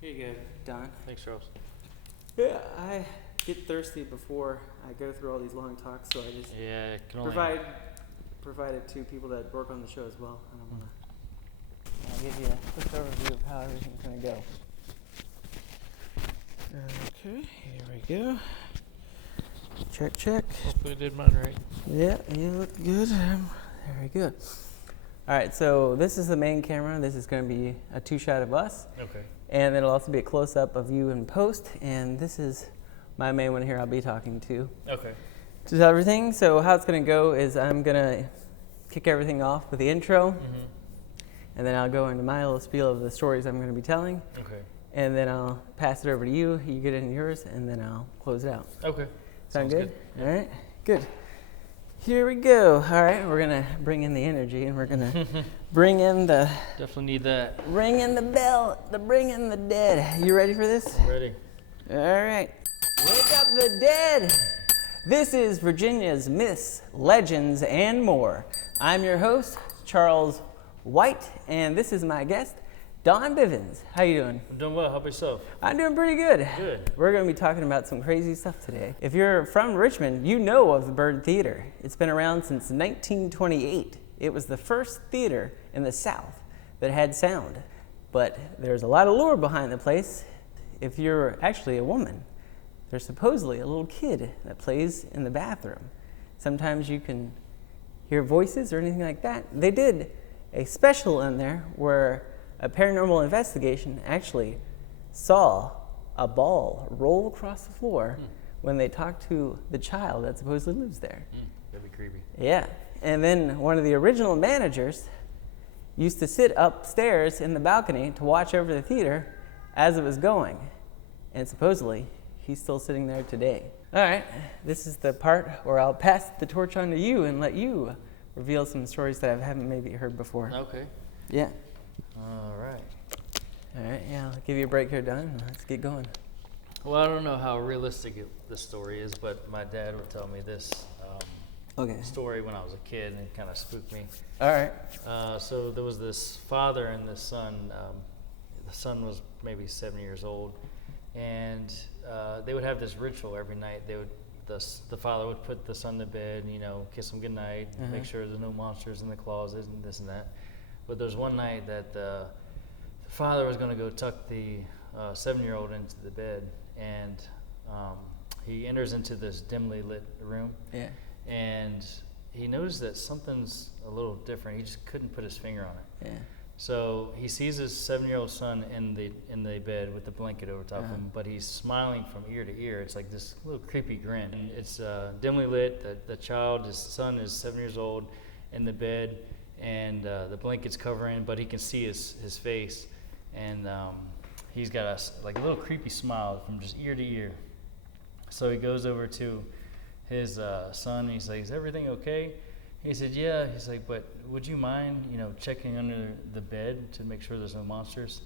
Here you go, Don. Thanks, Charles. Yeah, I get thirsty before I go through all these long talks, so I just provide it to people that work on the show as well. I don't want to. I'll give you a quick overview of how everything's going to go. Okay, here we go. Check, check. Hopefully I did mine right. Yeah, you look good. Very good. All right, so this is the main camera. This is going to be a two-shot of us. Okay. And it'll also be a close-up of you in post. And this is my main one here I'll be talking to. Okay. Just everything. So how it's going to go is I'm going to kick everything off with the intro. Mm-hmm. And then I'll go into my little spiel of the stories I'm going to be telling. Okay. And then I'll pass it over to you. You get into yours, and then I'll close it out. Okay. Sound good? All right. Good. Here we go. All right, we're gonna bring in the energy, and we're gonna bring in the. Definitely need that. Ring in the bell. Bring in the dead. You ready for this? Ready. All right. Wake up the dead. This is Virginia's myths, legends, and more. I'm your host, Charles White, and this is my guest, Don Bivens. How you doing? I'm doing well. How about yourself? I'm doing pretty good. Good. We're going to be talking about some crazy stuff today. If you're from Richmond, you know of the Bird Theater. It's been around since 1928. It was the first theater in the South that had sound. But there's a lot of lore behind the place. If you're actually a woman, there's supposedly a little kid that plays in the bathroom. Sometimes you can hear voices or anything like that. They did a special in there where a paranormal investigation actually saw a ball roll across the floor when they talked to the child that supposedly lives there. That'd be creepy. Yeah. And then one of the original managers used to sit upstairs in the balcony to watch over the theater as it was going. And supposedly, he's still sitting there today. All right. This is the part where I'll pass the torch on to you and let you reveal some stories that I haven't maybe heard before. Okay. Yeah. All right. All right, yeah, I'll give you a break here, Don. Let's get going. Well, I don't know how realistic this story is, but my dad would tell me this story when I was a kid, and it kind of spooked me. All right. So there was this father and this son. The son was maybe 7 years old, and they would have this ritual every night. The father would put the son to bed, kiss him goodnight, make sure there's no monsters in the closet and this and that. But there was one night that the father was going to go tuck the 7-year-old into the bed, and he enters into this dimly lit room. Yeah. And he noticed that something's a little different. He just couldn't put his finger on it. Yeah. So he sees his 7-year-old son in the bed with the blanket over top of him, but he's smiling from ear to ear. It's like this little creepy grin. And it's dimly lit. The child, his son, is 7 years old in the bed. And the blanket's covering, but he can see his face, and he's got a little creepy smile from just ear to ear. So he goes over to his son, and he's like, "Is everything okay?" He said, "Yeah." He's like, "But would you mind, checking under the bed to make sure there's no monsters?"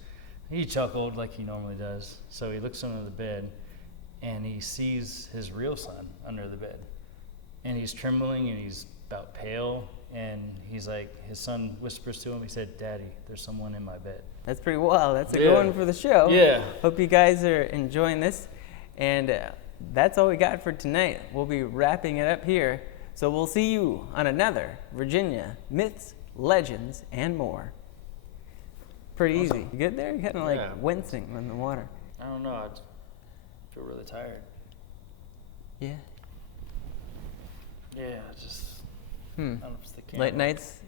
He chuckled like he normally does. So he looks under the bed, and he sees his real son under the bed, and he's trembling, and he's about pale. And he's like, his son whispers to him, he said, "Daddy, there's someone in my bed." That's pretty wild. That's a good one for the show. Yeah. Hope you guys are enjoying this. And that's all we got for tonight. We'll be wrapping it up here. So we'll see you on another Virginia Myths, Legends, and More. Pretty easy. You good there? You're kind of wincing in the water. I don't know. I feel really tired. Yeah. Yeah, just... I don't know if it's the camera. Late nights?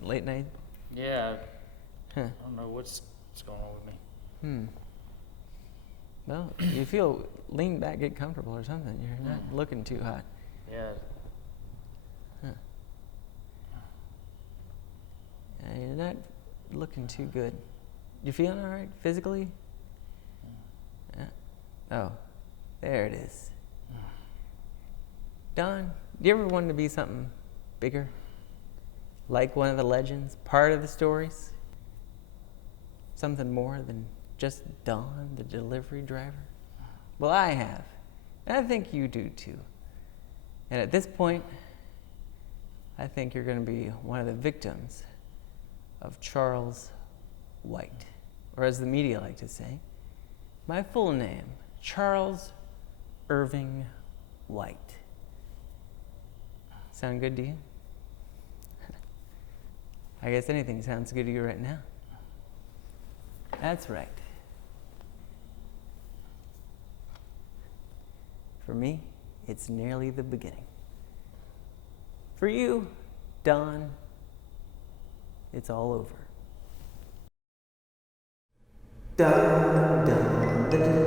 Late night? Yeah. Huh. I don't know what's going on with me. Well, you feel lean back, get comfortable or something. You're not looking too hot. Yeah. Huh. You're not looking too good. You feeling all right physically? Yeah. Oh, there it is. Don, do you ever want to be something bigger? Like one of the legends, part of the stories? Something more than just Don, the delivery driver? Well, I have. And I think you do too. And at this point, I think you're going to be one of the victims of Charles White. or as the media like to say, my full name, Charles Irving White. Sound good to you? I guess anything sounds good to you right now. That's right. For me, it's nearly the beginning. For you, Don, it's all over. Dun, dun, dun, dun.